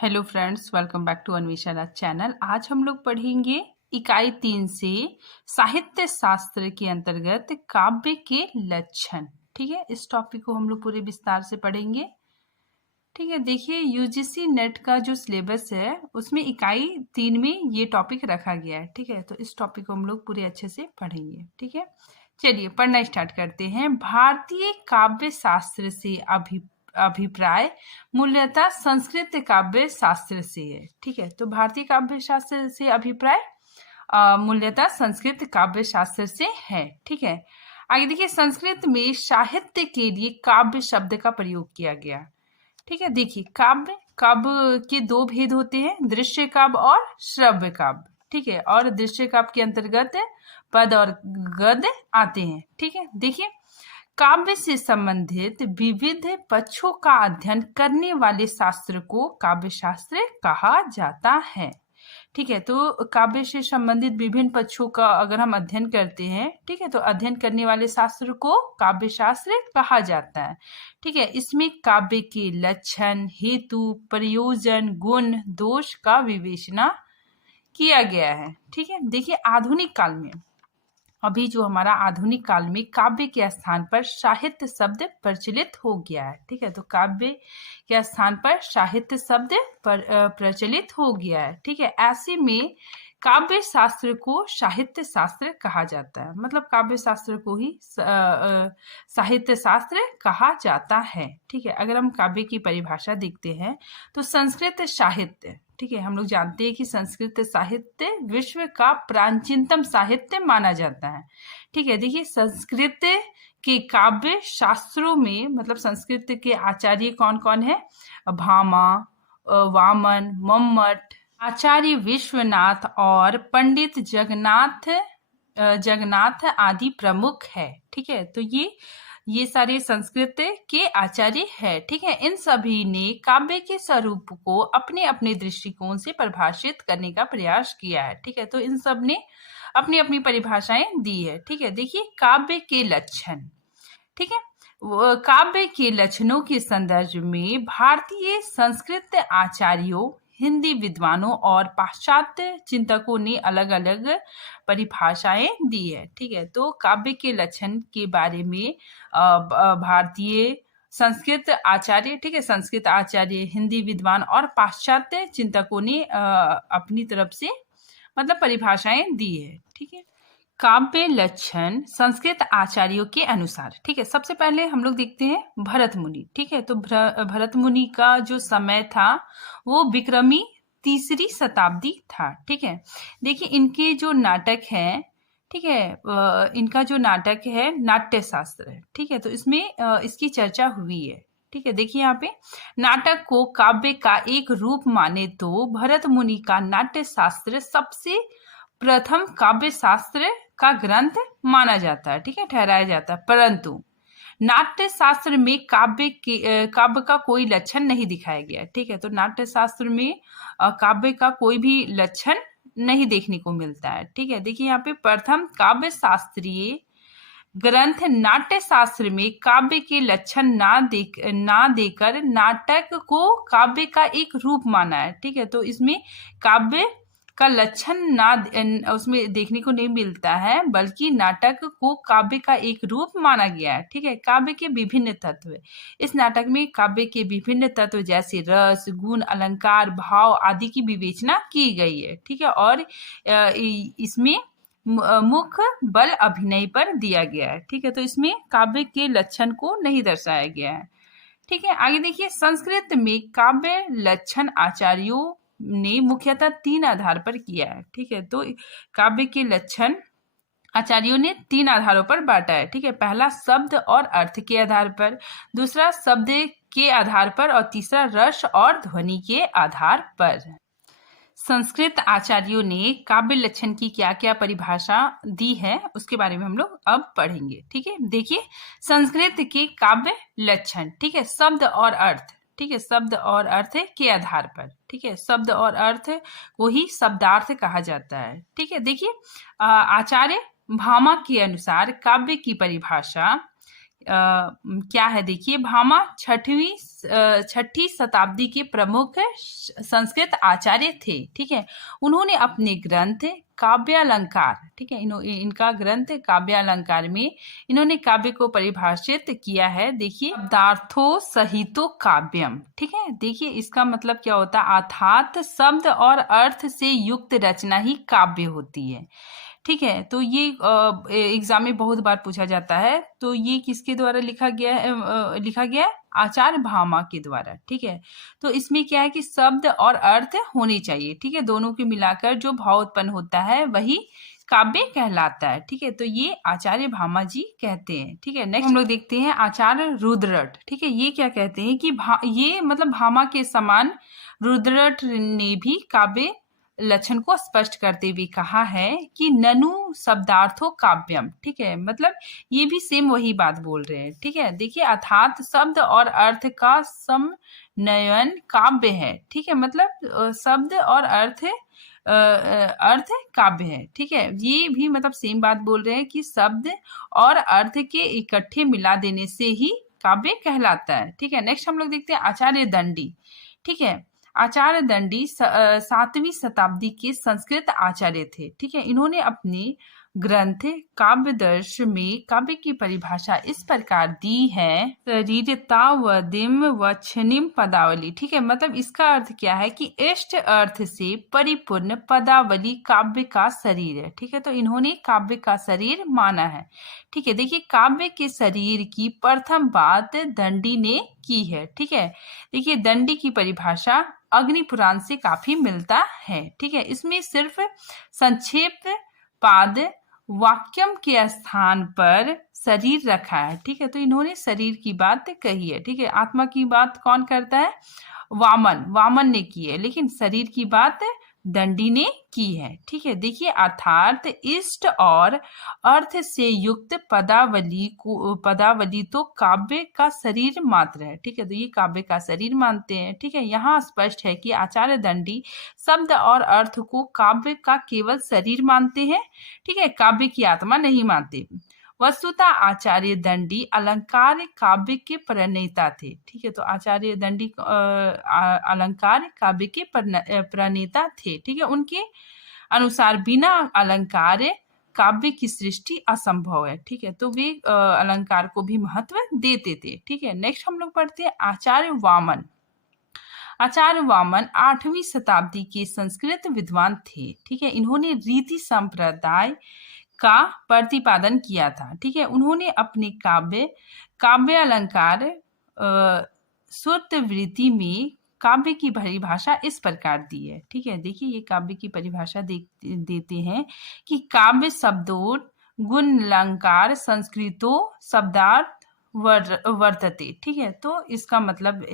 Hello friends, welcome back to Anvesha Raj channel. आज हम लोग पढ़ेंगे इकाई 3 से साहित्य शास्त्र के अंतर्गत काव्य के लक्षण। ठीक है, इस टॉपिक को हम लोग पूरे विस्तार से पढ़ेंगे। ठीक है, देखिए यूजीसी नेट का जो सिलेबस है उसमें इकाई 3 में ये टॉपिक रखा गया है। ठीक है, तो इस टॉपिक को हम लोग पूरे अच्छे से पढ़ेंगे। ठीक है, चलिए पढ़ना स्टार्ट करते हैं। भारतीय काव्य शास्त्र से अभिप्राय मूलतः संस्कृत काव्य शास्त्र से है। ठीक है, तो भारतीय काव्य शास्त्र से अभिप्राय मूलतः संस्कृत काव्य शास्त्र से है। ठीक है, आगे देखिए, संस्कृत में साहित्य के लिए काव्य शब्द का प्रयोग किया गया। ठीक है, देखिए काव्य काव्य के दो भेद होते हैं, दृश्य काव्य और श्रव्य काव्य। ठीक है, और दृश्य काव्य के अंतर्गत पद और गद्य आते हैं। ठीक है, देखिए काव्य से संबंधित विविध पक्षों का अध्ययन करने वाले शास्त्र को काव्य शास्त्र कहा जाता है। ठीक है, तो काव्य से संबंधित विभिन्न पक्षों का अगर हम अध्ययन करते हैं, ठीक है, तो अध्ययन करने वाले शास्त्र को काव्य शास्त्र कहा जाता है। ठीक है, इसमें काव्य के लक्षण, हेतु, प्रयोजन, गुण, दोष का विवेचना किया गया है। ठीक है, देखिए आधुनिक काल में, अभी जो हमारा आधुनिक काल में काव्य के स्थान पर साहित्य शब्द प्रचलित हो गया है। ठीक है, तो काव्य के स्थान पर साहित्य शब्द प्रचलित हो गया है। ठीक है, ऐसे में काव्य शास्त्र को साहित्य शास्त्र कहा जाता है, मतलब काव्य शास्त्र को ही साहित्य शास्त्र कहा जाता है। ठीक है, अगर हम काव्य की परिभाषा देखते हैं तो संस्कृत साहित्य, ठीक है, हम लोग जानते हैं कि संस्कृत साहित्य विश्व का प्राचीनतम साहित्य माना जाता है। ठीक है, देखिए संस्कृत के काव्य शास्त्रों में, मतलब संस्कृत के आचार्य कौन कौन है? भामा, वामन, मम्मट, आचार्य विश्वनाथ और पंडित जगन्नाथ आदि प्रमुख है। ठीक है, तो ये सारे संस्कृत के आचार्य है। ठीक है, इन सभी ने काव्य के स्वरूप को अपने अपने दृष्टिकोण से परिभाषित करने का प्रयास किया है। ठीक है, तो इन सब ने अपनी अपनी परिभाषाएं दी है। ठीक है, देखिए काव्य के लक्षण। ठीक है, काव्य के लक्षणों के संदर्भ में भारतीय संस्कृत आचार्यों, हिंदी विद्वानों और पाश्चात्य चिंतकों ने अलग अलग परिभाषाएं दी है। ठीक है, तो काव्य के लक्षण के बारे में भारतीय संस्कृत आचार्य, ठीक है, संस्कृत आचार्य, हिंदी विद्वान और पाश्चात्य चिंतकों ने अपनी तरफ से मतलब परिभाषाएं दी है। ठीक है, काव्य लक्षण संस्कृत आचार्यों के अनुसार। ठीक है, सबसे पहले हम लोग देखते हैं भरत मुनि। ठीक है, तो भरत मुनि का जो समय था वो विक्रमी 3री शताब्दी था। ठीक है, देखिए इनके जो नाटक है, ठीक है, इनका जो नाटक है नाट्य शास्त्र है। ठीक है, तो इसमें इसकी चर्चा हुई है। ठीक है, देखिए यहाँ पे नाटक को काव्य का एक रूप माने तो भरत मुनि का नाट्य शास्त्र सबसे प्रथम काव्य शास्त्र का ग्रंथ माना जाता है। ठीक है, ठहराया जाता है, परंतु नाट्य शास्त्र में काव्य का कोई लक्षण नहीं दिखाया गया। ठीक है, तो नाट्य शास्त्र में काव्य का कोई भी लक्षण नहीं देखने को मिलता है। ठीक है, देखिए यहाँ पे प्रथम काव्य शास्त्रीय ग्रंथ नाट्य शास्त्र में काव्य के लक्षण ना देकर नाटक को काव्य का एक रूप माना है। ठीक है, तो इसमें काव्य का लक्षण ना उसमें देखने को नहीं मिलता है, बल्कि नाटक को काव्य का एक रूप माना गया है। ठीक है, काव्य के विभिन्न तत्व, इस नाटक में काव्य के विभिन्न तत्व जैसे रस, गुण, अलंकार, भाव आदि की विवेचना की गई है। ठीक है, और इसमें मुख्य बल अभिनय पर दिया गया है। ठीक है, तो इसमें काव्य के लक्षण को नहीं दर्शाया गया है। ठीक है, आगे देखिए संस्कृत में काव्य लक्षण आचार्यों ने मुख्यतः 3 आधार पर किया है। ठीक है, तो काव्य के लक्षण आचार्यों ने 3 आधारों पर बांटा है। ठीक है, पहला शब्द और अर्थ के आधार पर, दूसरा शब्द के आधार पर और तीसरा रस और ध्वनि के आधार पर। संस्कृत आचार्यों ने काव्य लक्षण की क्या क्या परिभाषा दी है उसके बारे में हम लोग अब पढ़ेंगे। ठीक है, देखिए संस्कृत के काव्य लक्षण, ठीक है, शब्द और अर्थ, ठीक है, शब्द और अर्थ के आधार पर। ठीक है, शब्द और अर्थ को ही शब्दार्थ कहा जाता है। ठीक है, देखिए आचार्य भामा के अनुसार काव्य की परिभाषा क्या है देखिए, भामा छठी शताब्दी के प्रमुख संस्कृत आचार्य थे। ठीक है, उन्होंने अपने ग्रंथ काव्यालंकार, ठीक है, इनका ग्रंथ काव्यालंकार में इन्होंने काव्य को परिभाषित किया है। देखिए, शब्दार्थो सहितो काव्यम। ठीक है, देखिए इसका मतलब क्या होता है, अर्थात शब्द और अर्थ से युक्त रचना ही काव्य होती है। ठीक है, तो ये एग्जाम में बहुत बार पूछा जाता है। तो ये किसके द्वारा लिखा गया है आचार्य भामा के द्वारा। ठीक है, तो इसमें क्या है कि शब्द और अर्थ होने चाहिए। ठीक है, दोनों के मिलाकर जो भाव उत्पन्न होता है वही काव्य कहलाता है। ठीक है, तो ये आचार्य भामा जी कहते हैं। ठीक है, नेक्स्ट हम लोग देखते हैं आचार्य रुद्रट। ठीक है, ये क्या कहते हैं कि ये मतलब भामा के समान रुद्रट ने भी काव्य लक्षण को स्पष्ट करते हुए कहा है कि ननु शब्दार्थो काव्यम। ठीक है, मतलब ये भी सेम वही बात बोल रहे हैं। ठीक है, देखिए अर्थात शब्द और अर्थ का समन्वयन काव्य है। ठीक है, मतलब शब्द और अर्थ काव्य है। ठीक है, ये भी मतलब सेम बात बोल रहे हैं कि शब्द और अर्थ के इकट्ठे मिला देने से ही काव्य कहलाता है। ठीक है, नेक्स्ट हम लोग देखते हैं आचार्य दंडी। ठीक है, आचार्य दंडी 7वीं शताब्दी के संस्कृत आचार्य थे। ठीक है, इन्होंने अपने ग्रंथ काव्यदर्श में काव्य की परिभाषा इस प्रकार दी है, शरीरतावदिम वक्षनिम पदावली। ठीक है, मतलब इसका अर्थ क्या है कि इष्ट अर्थ से परिपूर्ण पदावली काव्य का शरीर है। ठीक है, तो इन्होंने काव्य का शरीर माना है। ठीक है, देखिए काव्य के शरीर की प्रथम बात दंडी ने की है। ठीक है, देखिए दंडी की परिभाषा अग्नि पुराण से काफी मिलता है। ठीक है, इसमें सिर्फ संक्षेप पाद वाक्यम के स्थान पर शरीर रखा है। ठीक है, तो इन्होंने शरीर की बात कही है। ठीक है, आत्मा की बात कौन करता है, वामन ने की है, लेकिन शरीर की बात दंडी ने की है। ठीक है, देखिए अर्थात इष्ट और अर्थ से युक्त पदावली तो काव्य का शरीर मात्र है। ठीक है, तो ये काव्य का शरीर मानते हैं। ठीक है, यहाँ स्पष्ट है कि आचार्य दंडी शब्द और अर्थ को काव्य का केवल शरीर मानते हैं। ठीक है, काव्य की आत्मा नहीं मानते। वस्तुतः आचार्य दंडी अलंकार काव्य के प्रणेता थे। ठीक है, तो आचार्य दंडी अलंकार काव्य के प्रणेता थे। ठीक है, उनके अनुसार बिना अलंकार काव्य की सृष्टि असंभव है। ठीक है, तो वे अलंकार को भी महत्व देते थे। ठीक है, नेक्स्ट हम लोग पढ़ते हैं आचार्य वामन। आचार्य वामन 8वीं शताब्दी के संस्कृत विद्वान थे। ठीक है, इन्होंने रीति संप्रदाय का प्रतिपादन किया था। ठीक है, उन्होंने अपने काव्य अलंकार श्रुत वृत्ति में काव्य की परिभाषा इस प्रकार दी है। ठीक है, देखिए ये काव्य की परिभाषा देते हैं कि काव्य शब्दों गुण अलंकार संस्कृतो शब्दार्थ वर्तते। ठीक है, तो इसका मतलब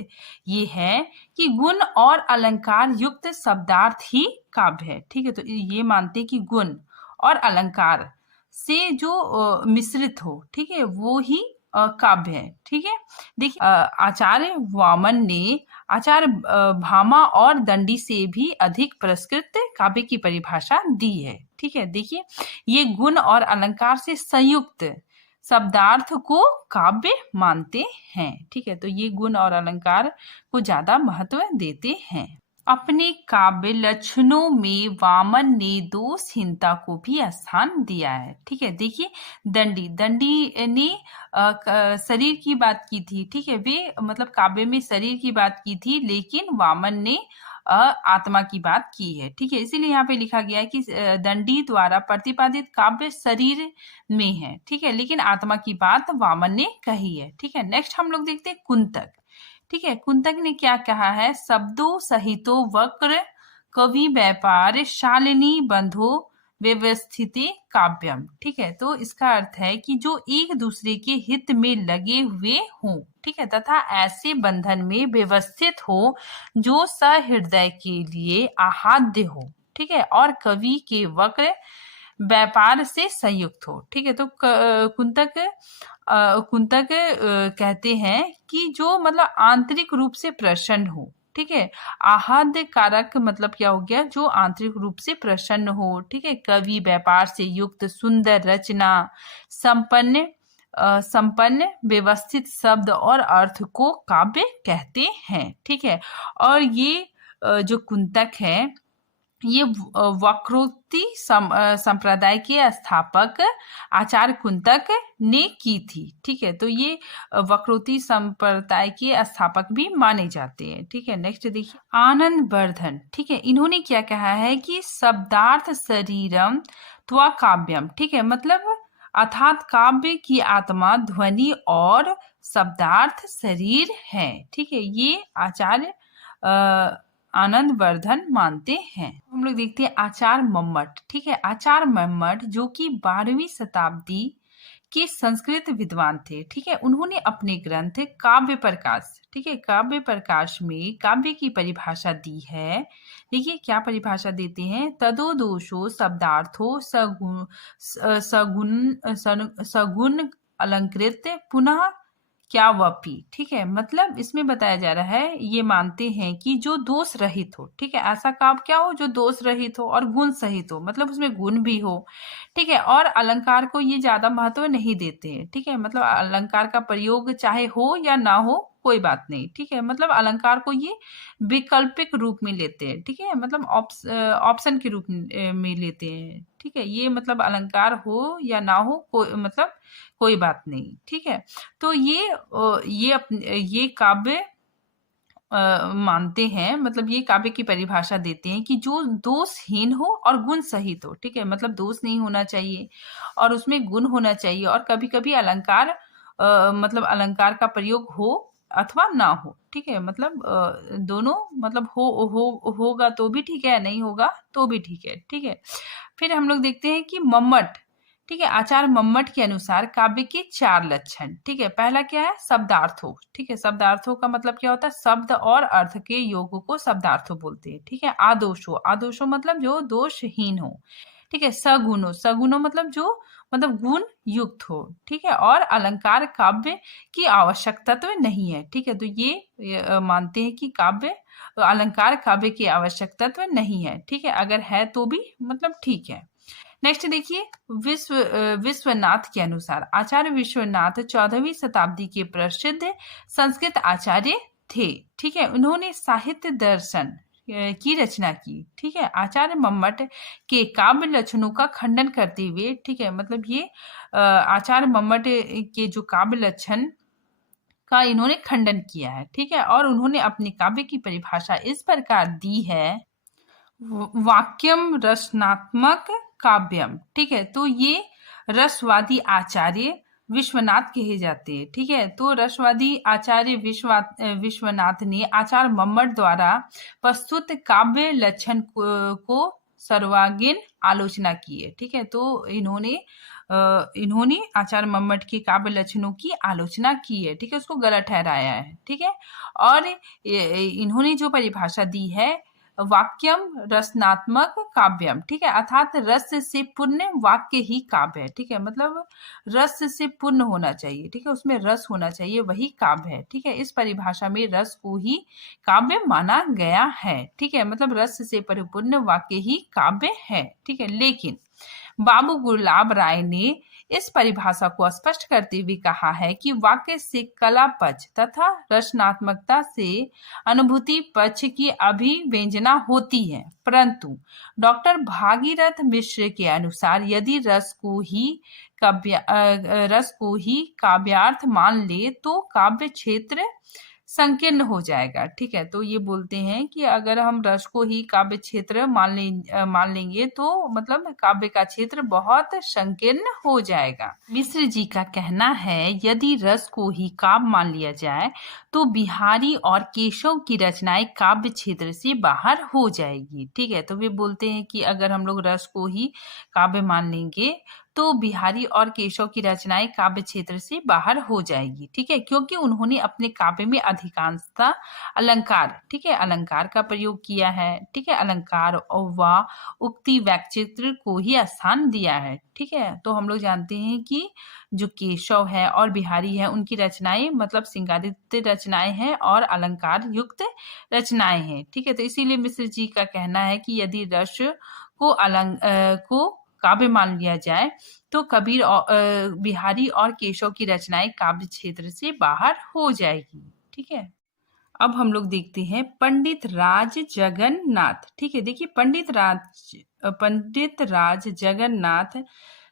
ये है कि गुण और अलंकार युक्त शब्दार्थ ही काव्य है। ठीक है, तो ये मानते हैं कि गुण और अलंकार से जो मिश्रित हो, ठीक है, वो ही काव्य है। ठीक है, देखिए आचार्य वामन ने आचार्य भामा और दंडी से भी अधिक परिष्कृत काव्य की परिभाषा दी है। ठीक है, देखिए ये गुण और अलंकार से संयुक्त शब्दार्थ को काव्य मानते हैं। ठीक है, तो ये गुण और अलंकार को ज्यादा महत्व देते हैं। अपने काव्य लक्षणों में वामन ने दोषहीनता को भी स्थान दिया है। ठीक है, देखिए दंडी ने शरीर की बात की थी। ठीक है, वे मतलब काव्य में शरीर की बात की थी, लेकिन वामन ने आत्मा की बात की है। ठीक है, इसीलिए यहाँ पे लिखा गया है कि दंडी द्वारा प्रतिपादित काव्य शरीर में है। ठीक है, लेकिन आत्मा की बात वामन ने कही है। ठीक है, नेक्स्ट हम लोग देखते हैं कुंतक। ठीक है, कुंतक ने क्या कहा है, शब्दों सहितो वक्र कवि व्यापार शालिनी बंधो व्यवस्थित काव्यम। ठीक है, तो इसका अर्थ है कि जो एक दूसरे के हित में लगे हुए हों, ठीक है, तथा ऐसे बंधन में व्यवस्थित हो जो सहृदय के लिए आहाद्य हो। ठीक है, और कवि के वक्र व्यापार से संयुक्त हो। ठीक है, तो कुंतक कहते हैं कि जो मतलब आंतरिक रूप से प्रसन्न हो। ठीक है, आहाद्य कारक मतलब क्या हो गया, जो आंतरिक रूप से प्रसन्न हो। ठीक है, कवि व्यापार से युक्त सुंदर रचना संपन्न संपन्न व्यवस्थित शब्द और अर्थ को काव्य कहते हैं। ठीक है, और ये जो कुंतक है ये वक्रोक्ति संप्रदाय के स्थापक आचार्य कुंतक ने की थी। ठीक है, तो ये वक्रोक्ति संप्रदाय के स्थापक भी माने जाते हैं। ठीक है, नेक्स्ट देखिए आनंद वर्धन। ठीक है, इन्होंने क्या कहा है कि शब्दार्थ शरीरम त्वा काव्यम। ठीक है, मतलब अर्थात काव्य की आत्मा ध्वनि और शब्दार्थ शरीर है। ठीक है, ये आचार्य आनंद वर्धन मानते हैं। हम लोग देखते हैं आचार्य मम्मट। ठीक है, आचार्य मम्मट जो कि 12वीं शताब्दी के संस्कृत विद्वान थे। ठीक है, उन्होंने अपने ग्रंथ काव्य प्रकाश, ठीक है, काव्य प्रकाश में काव्य की परिभाषा दी है। देखिए क्या परिभाषा देते हैं, तदो दोषो शब्दार्थो सगुण अलंकृत पुनः क्या वपी। ठीक है, मतलब इसमें बताया जा रहा है, ये मानते हैं कि जो दोष रहित हो। ठीक है, ऐसा काव्य क्या हो जो दोष रहित हो और गुण सहित हो, मतलब उसमें गुण भी हो। ठीक है, और अलंकार को ये ज्यादा महत्व नहीं देते हैं। ठीक है, मतलब अलंकार का प्रयोग चाहे हो या ना हो कोई बात नहीं। ठीक है, मतलब अलंकार को ये वैकल्पिक रूप में लेते हैं। ठीक है, मतलब ऑप्शन के रूप में लेते हैं। ठीक है, ये मतलब अलंकार हो या ना हो कोई मतलब कोई बात नहीं। ठीक है, तो ये काव्य मानते हैं, मतलब ये काव्य की परिभाषा देते हैं कि जो दोषहीन हो और गुण सहित हो। ठीक है, मतलब दोष नहीं होना चाहिए और उसमें गुण होना चाहिए, और कभी कभी अलंकार मतलब अलंकार का प्रयोग हो अथवा ना हो। ठीक है, मतलब दोनों मतलब होगा तो भी ठीक है, नहीं होगा तो भी ठीक है। ठीक है, फिर हम लोग देखते हैं कि मम्मट। ठीक है, आचार्य मम्मट के अनुसार काव्य के 4 लक्षण। ठीक है, पहला क्या है, शब्दार्थो। ठीक है, शब्दार्थो का मतलब क्या होता है, शब्द और अर्थ के योग को शब्दार्थो बोलते हैं। ठीक है, आदोषो, आदोषो मतलब जो दोषहीन हो। ठीक है, सगुणो, सगुणो मतलब जो मतलब गुण युक्त हो। ठीक है, और अलंकार काव्य की आवश्यकता तो नहीं है। ठीक है, तो ये मानते हैं कि काव्य अलंकार काव्य की आवश्यकता तो नहीं है। ठीक है, अगर है तो भी मतलब ठीक है। नेक्स्ट देखिए विश्वनाथ के अनुसार, आचार्य विश्वनाथ 14वीं शताब्दी के प्रसिद्ध संस्कृत आचार्य थे। ठीक है, उन्होंने साहित्य दर्शन की रचना की। ठीक है, आचार्य मम्मट के काव्य लक्षणों का खंडन करते हुए, ठीक है, मतलब ये आचार्य मम्मट के जो काव्य लक्षण का इन्होंने खंडन किया है। ठीक है, और उन्होंने अपने काव्य की परिभाषा इस प्रकार दी है, वाक्यम रचनात्मक काव्यम। ठीक है, तो ये रसवादी आचार्य विश्वनाथ कहे जाते हैं। ठीक है, तो रसवादी आचार्य विश्वनाथ ने आचार्य मम्मट द्वारा प्रस्तुत काव्य लक्षण को सर्वांगीण आलोचना की है। ठीक है, तो इन्होंने आचार्य मम्मट के काव्य लक्षणों की आलोचना की है। ठीक है, उसको गलत ठहराया है। ठीक है, और इन्होंने जो परिभाषा दी है, वाक्यम रसनात्मक काव्यम। ठीक है, अर्थात रस से पूर्ण वाक्य ही काव्य है। ठीक है, मतलब रस से पूर्ण होना चाहिए। ठीक है, उसमें रस होना चाहिए, वही काव्य है। ठीक है, इस परिभाषा में रस को ही काव्य माना गया है। ठीक है, मतलब रस से परिपूर्ण वाक्य ही काव्य है। ठीक है, लेकिन बाबू गुलाब राय ने इस परिभाषा को स्पष्ट करते हुए कहा है कि वाक्य से कला पक्ष तथा रचनात्मकता से अनुभूति पक्ष की अभिव्यंजना होती है, परंतु डॉक्टर भागीरथ मिश्र के अनुसार यदि रस को ही काव्यार्थ मान ले तो काव्य क्षेत्र संकीर्ण हो जाएगा। ठीक है, तो ये बोलते हैं कि अगर हम रस को ही काव्य क्षेत्र मान लेंगे तो मतलब काव्य का क्षेत्र बहुत संकीर्ण हो जाएगा। मिश्र जी का कहना है, यदि रस को ही काव्य मान लिया जाए तो बिहारी और केशव की रचनाएं काव्य क्षेत्र से बाहर हो जाएगी। ठीक है, तो वे बोलते हैं कि अगर हम लोग रस को ही काव्य मान लेंगे तो बिहारी और केशव की रचनाएं काव्य क्षेत्र से बाहर हो जाएगी। ठीक है, क्योंकि उन्होंने अपने काव्य में अधिकांशतः अलंकार, ठीक है, अलंकार का प्रयोग किया है। ठीक है, अलंकार व उक्ति वैचित्र को ही स्थान दिया है। ठीक है, तो हम लोग जानते हैं कि जो केशव है और बिहारी है उनकी रचनाएं मतलब श्रृंगारित रचनाएं हैं और अलंकार युक्त रचनाएं हैं। ठीक है, तो इसीलिए मिश्र जी का कहना है कि यदि रस को काव्य मान लिया जाए तो कबीर बिहारी और केशव की रचनाएं काव्य क्षेत्र से बाहर हो जाएगी। ठीक है, अब हम लोग देखते हैं पंडित राज जगन्नाथ। ठीक है, देखिए पंडित राज जगन्नाथ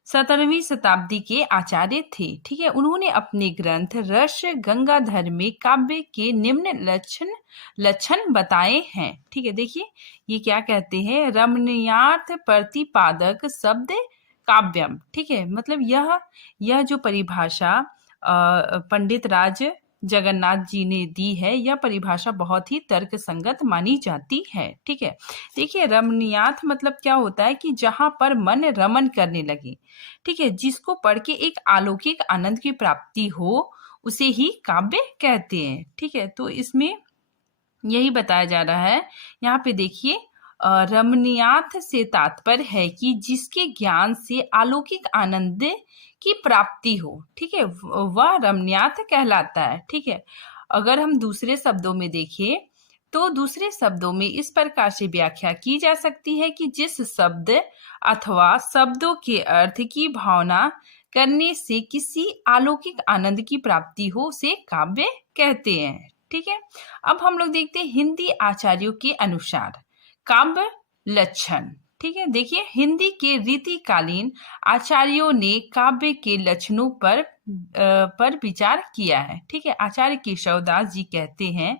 17वीं शताब्दी के आचार्य थे। ठीक है, उन्होंने अपने ग्रंथ रस गंगाधर में काव्य के निम्न लक्षण बताए हैं। ठीक है, देखिए ये क्या कहते हैं, रमणीयार्थ प्रतिपादक शब्द काव्यम। ठीक है, मतलब यह जो परिभाषा पंडित राज जगन्नाथ जी ने दी है, यह परिभाषा बहुत ही तर्क संगत मानी जाती है। ठीक है, देखिए रमणीयार्थ मतलब क्या होता है कि जहां पर मन रमन करने लगे। ठीक है, जिसको पढ़ के एक अलौकिक आनंद की प्राप्ति हो, उसे ही काव्य कहते हैं। ठीक है, तो इसमें यही बताया जा रहा है। यहाँ पे देखिए रमणीयार्थ से तात्पर्य है कि जिसके ज्ञान से अलौकिक आनंद की प्राप्ति हो। ठीक है, वह रमणीयार्थ कहलाता है। ठीक है, अगर हम दूसरे शब्दों में देखें तो दूसरे शब्दों में इस प्रकार से व्याख्या की जा सकती है कि जिस शब्द अथवा शब्दों के अर्थ की भावना करने से किसी अलौकिक आनंद की प्राप्ति हो, उसे काव्य कहते हैं। ठीक है, अब हम लोग देखते हैं हिंदी आचार्यों के अनुसार काव्य लक्षण। ठीक है, देखिए हिंदी के रीतिकालीन आचार्यों ने काव्य के लक्षणों पर विचार किया है। ठीक है, आचार्य केशवदास जी कहते हैं।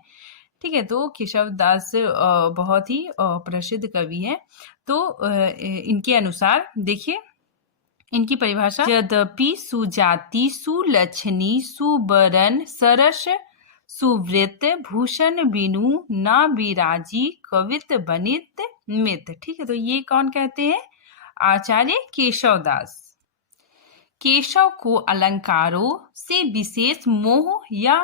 ठीक है, तो केशवदास बहुत ही प्रसिद्ध कवि हैं। तो इनके अनुसार देखिए इनकी परिभाषा, यद्यपि सुजाति सुलक्षणी सुबरन सरस सुवृत भूषण बिनु ना विराजी कवित बनित मित। ठीक है, तो ये कौन कहते हैं, आचार्य केशवदास। केशव को अलंकारों से विशेष मोह या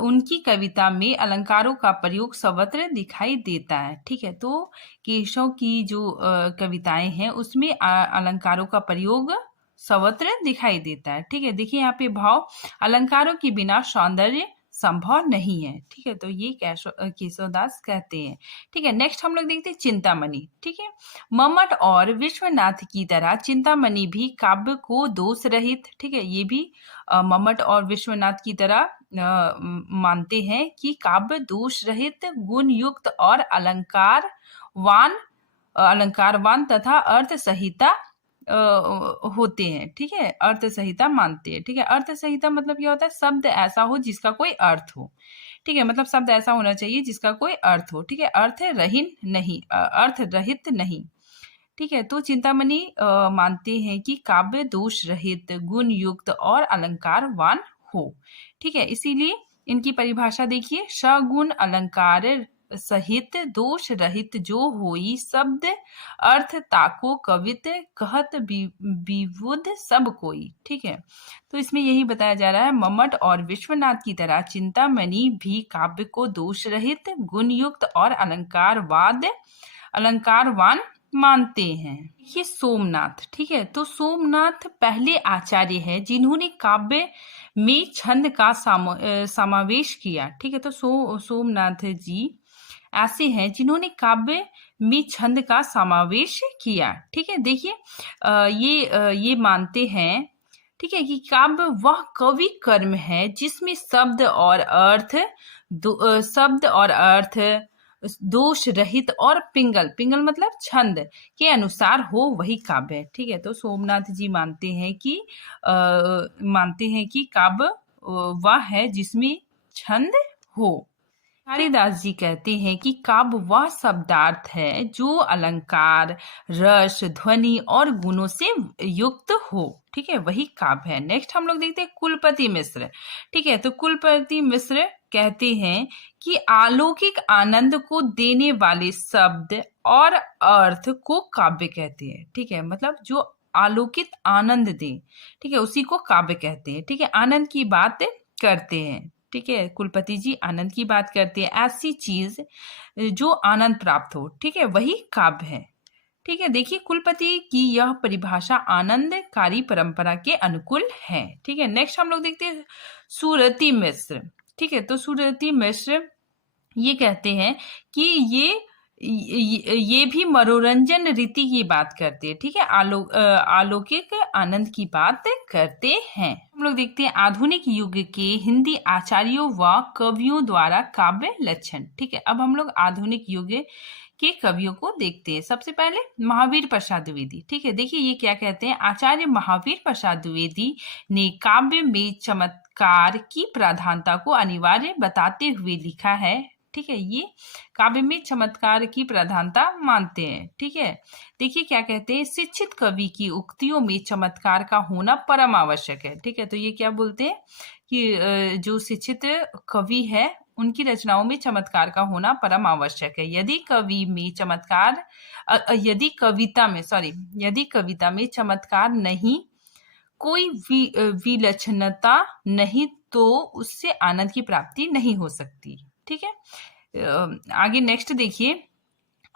उनकी कविता में अलंकारों का प्रयोग सर्वत्र दिखाई देता है। ठीक है, तो केशव की जो कविताएं हैं उसमें अलंकारों का प्रयोग सर्वत्र दिखाई देता है। ठीक है, देखिए यहाँ पे भाव, अलंकारों के बिना सौंदर्य संभव नहीं है। ठीक है, तो ये केशवदास कहते हैं। ठीक है, नेक्स्ट हम लोग देखते हैं चिंतामणि। ठीक है, मम्मट और विश्वनाथ की तरह चिंतामणि भी काव्य को दोष रहित, ठीक है, ये भी मम्मट और विश्वनाथ की तरह मानते हैं कि काव्य दोष रहित गुण युक्त और अलंकारवान तथा अर्थ संहिता होते हैं। ठीक है, अर्थ संहिता मानते हैं। ठीक है, अर्थ संहिता मतलब क्या होता है, शब्द ऐसा हो जिसका कोई अर्थ हो। ठीक है, मतलब शब्द ऐसा होना चाहिए जिसका कोई अर्थ हो। ठीक है, अर्थ रहित नहीं। ठीक है, तो चिंतामणि मानते हैं कि काव्य दोष रहित गुण युक्त और अलंकारवान हो। ठीक है, इसीलिए इनकी परिभाषा देखिए, सगुण अलंकार सहित दोष रहित जो होई शब्द अर्थ ताको कवित कहत विबुध सब कोई। ठीक है, तो इसमें यही बताया जा रहा है, मम्मट और विश्वनाथ की तरह चिंतामणि भी काव्य को दोष रहित गुण युक्त और अलंकारवान मानते हैं। ये सोमनाथ। ठीक है, तो सोमनाथ पहले आचार्य है जिन्होंने काव्य में छंद का समावेश किया। ठीक है, तो सोमनाथ जी ऐसे हैं जिन्होंने काव्य में छंद का समावेश किया। ठीक है, देखिए ये मानते हैं, ठीक है, कि काव्य वह कवि कर्म है जिसमें शब्द और अर्थ दोष रहित और पिंगल मतलब छंद के अनुसार हो, वही काव्य है। ठीक है, तो सोमनाथ जी मानते हैं कि काव्य वह है जिसमें छंद हो। हरिदास जी कहते हैं कि काव्य वह शब्दार्थ है जो अलंकार रस ध्वनि और गुणों से युक्त हो। ठीक है, वही काव्य है। नेक्स्ट हम लोग देखते हैं कुलपति मिश्र। ठीक है, तो कुलपति मिश्र कहते हैं कि अलौकिक आनंद को देने वाले शब्द और अर्थ को काव्य कहते हैं। ठीक है, मतलब जो अलौकिक आनंद दे, ठीक है, उसी को काव्य कहते हैं। ठीक है, आनंद की बात करते हैं। ठीक है, कुलपति जी आनंद की बात करते हैं, ऐसी चीज जो आनंद प्राप्त हो। ठीक है, वही काव्य है। ठीक है, देखिए कुलपति की यह परिभाषा आनंदकारी परंपरा के अनुकूल है। ठीक है, नेक्स्ट हम लोग देखते हैं सुरति मिश्र। ठीक है, तो सुरति मिश्र ये कहते हैं कि ये भी मनोरंजन रीति की बात करते हैं, ठीक है, अलौकिक आनंद की बात करते हैं। हम लोग देखते हैं आधुनिक युग के हिंदी आचार्यों व कवियों द्वारा काव्य लक्षण। ठीक है, अब हम लोग आधुनिक युग के कवियों को देखते हैं। सबसे पहले महावीर प्रसाद द्विवेदी। ठीक है, देखिए ये क्या कहते हैं, आचार्य महावीर प्रसाद द्विवेदी ने काव्य में चमत्कार की प्रधानता को अनिवार्य बताते हुए लिखा है। ठीक है, ये काव्य में चमत्कार की प्रधानता मानते हैं। ठीक है, देखिए क्या कहते हैं, शिक्षित कवि की उक्तियों में चमत्कार का होना परम आवश्यक है। ठीक है, तो ये क्या बोलते हैं कि जो शिक्षित कवि है उनकी रचनाओं में चमत्कार का होना परम आवश्यक है। यदि कवि में चमत्कार यदि कविता में चमत्कार नहीं, कोई विलक्षणता नहीं, तो उससे आनंद की प्राप्ति नहीं हो सकती। ठीक है, आगे नेक्स्ट देखिए,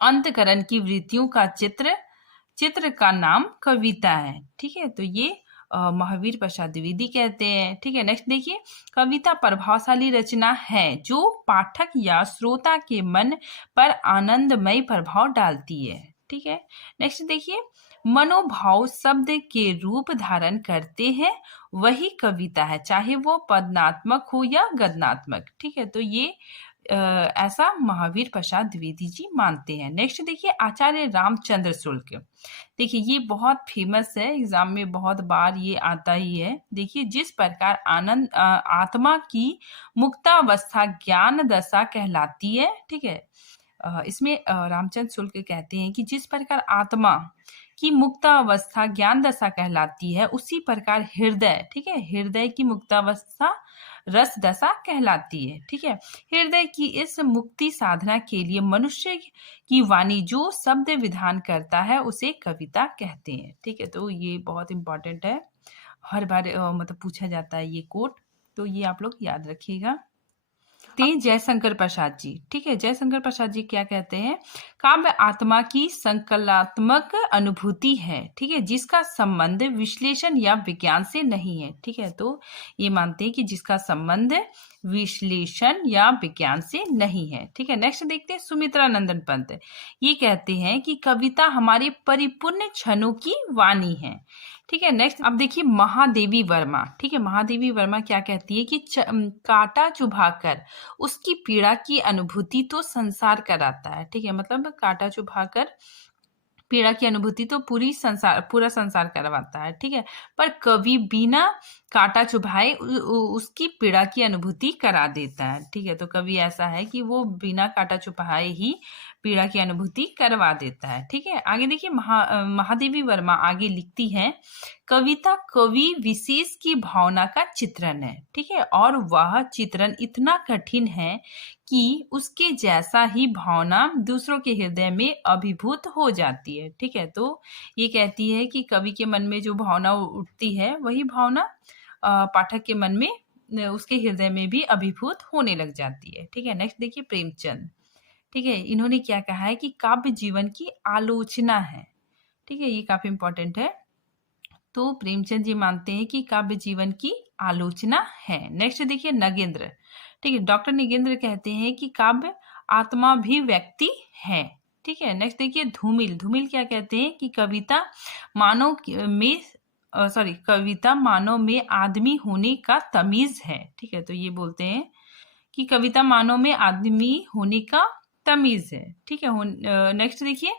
अंतकरण की वृत्तियों का चित्र का नाम कविता है। ठीक है, तो ये महावीर प्रसाद द्विवेदी कहते हैं। ठीक है, नेक्स्ट देखिए, कविता प्रभावशाली रचना है जो पाठक या श्रोता के मन पर आनंदमय प्रभाव डालती है। ठीक है, नेक्स्ट देखिए, मनोभाव शब्द के रूप धारण करते हैं वही कविता है, चाहे वो पदनात्मक हो या गद्यात्मक। ठीक है, तो ये ऐसा महावीर प्रसाद द्विवेदी जी मानते हैं। नेक्स्ट देखिए, आचार्य रामचंद्र शुक्ल। देखिए ये बहुत फेमस है, एग्जाम में बहुत बार ये आता ही है। देखिए, जिस प्रकार आत्मा की मुक्तावस्था ज्ञान दशा कहलाती है। ठीक है, इसमें रामचंद्र शुक्ल कहते हैं कि जिस प्रकार आत्मा की मुक्तावस्था ज्ञान दशा कहलाती है, उसी प्रकार हृदय, ठीक है, हृदय की मुक्तावस्था रस दशा कहलाती है। ठीक है, हृदय की इस मुक्ति साधना के लिए मनुष्य की वाणी जो शब्द विधान करता है उसे कविता कहते हैं। ठीक है, तो ये बहुत इंपॉर्टेंट है, हर बार मतलब पूछा जाता है ये कोट, तो ये आप लोग याद रखिएगा। जयशंकर प्रसाद जी। ठीक है, जयशंकर प्रसाद जी क्या कहते हैं, काव्य आत्मा की संकल्पात्मक अनुभूति है। ठीक है, जिसका संबंध विश्लेषण या विज्ञान से नहीं है। ठीक है, तो ये मानते हैं कि जिसका संबंध विश्लेषण या विज्ञान से नहीं है। ठीक है, नेक्स्ट देखते हैं सुमित्रा नंदन पंत। ये कहते हैं कि कविता हमारे परिपूर्ण क्षणों की वाणी है। ठीक है, नेक्स्ट अब देखिए महादेवी वर्मा। ठीक है, महादेवी वर्मा क्या कहती है कि कांटा चुभाकर उसकी पीड़ा की अनुभूति तो संसार कराता है। ठीक है, मतलब कांटा चुभाकर पीड़ा की अनुभूति तो पूरा संसार करवाता है। ठीक है, पर कवि बिना कांटा चुभाए उसकी पीड़ा की अनुभूति करा देता है। ठीक है, तो कवि ऐसा है कि वो बिना कांटा चुभाए ही पीड़ा की अनुभूति करवा देता है। ठीक है, आगे देखिए महादेवी वर्मा आगे लिखती हैं, कविता कवि विशेष की भावना का चित्रण है। ठीक है, और वह चित्रण इतना कठिन है कि उसके जैसा ही भावना दूसरों के हृदय में अभिभूत हो जाती है। ठीक है, तो ये कहती है कि कवि के मन में जो भावना उठती है वही भावना पाठक के मन में, उसके हृदय में भी अभिभूत होने लग जाती है। ठीक है, नेक्स्ट देखिए प्रेमचंद। ठीक है, इन्होंने क्या कहा है कि काव्य जीवन की आलोचना है। ठीक है, ये काफी इंपॉर्टेंट है। तो प्रेमचंद जी मानते हैं कि काव्य जीवन की आलोचना है। नेक्स्ट देखिए नगेंद्र। ठीक है, डॉक्टर नगेंद्र कहते हैं कि काव्य आत्मा भी व्यक्ति है। ठीक है, नेक्स्ट देखिए धूमिल। धूमिल क्या कहते हैं कि कविता मानव में आदमी होने का तमीज है। ठीक है, तो ये बोलते हैं कि कविता मानव में आदमी होने का तमीज है। ठीक है, नेक्स्ट देखिए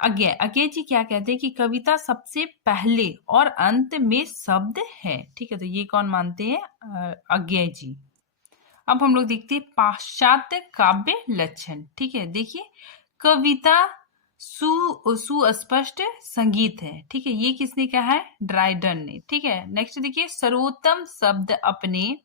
अज्ञे जी क्या कहते हैं कि कविता सबसे पहले और अंत में शब्द है। ठीक है, तो ये कौन मानते हैं, अज्ञे जी। अब हम लोग देखते हैं पाश्चात्य काव्य लक्षण। ठीक है, देखिए कविता सुस्पष्ट संगीत है। ठीक है, ये किसने कहा है, ड्राइडन ने। ठीक है, नेक्स्ट देखिए सर्वोत्तम शब्द अपने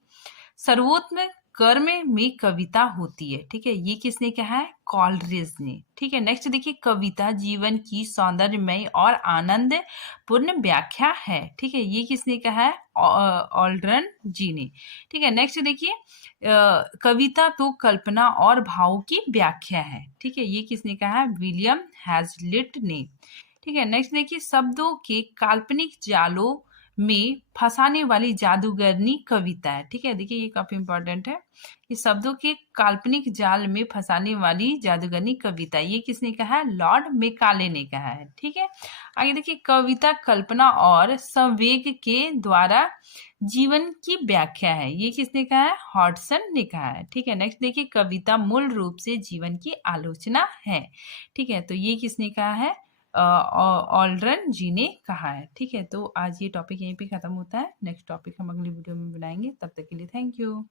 सर्वोत्तम कर्म में कविता होती है। ठीक है, ये किसने कहा है, कॉलरिज ने। ठीक है, नेक्स्ट देखिए कविता जीवन की सौंदर्यमय और आनंद पूर्ण व्याख्या है। ठीक है, ये किसने कहा है, ऑल्ड्रन जी ने। ठीक है, नेक्स्ट देखिए कविता तो कल्पना और भाव की व्याख्या है। ठीक है, ये किसने कहा है, विलियम हैजलिट ने। ठीक है, नेक्स्ट देखिए शब्दों के काल्पनिक जालों में फंसाने वाली जादूगरनी कविता है। ठीक है, देखिए ये काफी इंपॉर्टेंट है। ये शब्दों के काल्पनिक जाल में फंसाने वाली जादूगरनी कविता, ये किसने कहा है? लॉर्ड मेकाले ने कहा है। ठीक है, आगे देखिए, कविता कल्पना और संवेग के द्वारा जीवन की व्याख्या है, ये किसने कहा है? हॉडसन ने कहा है। ठीक है, नेक्स्ट देखिए, कविता मूल रूप से जीवन की आलोचना है। ठीक है, तो ये किसने कहा है? ऑल्ड्रन जी ने कहा है। ठीक है, तो आज ये टॉपिक यहीं पे खत्म होता है। नेक्स्ट टॉपिक हम अगली वीडियो में बनाएंगे। तब तक के लिए थैंक यू।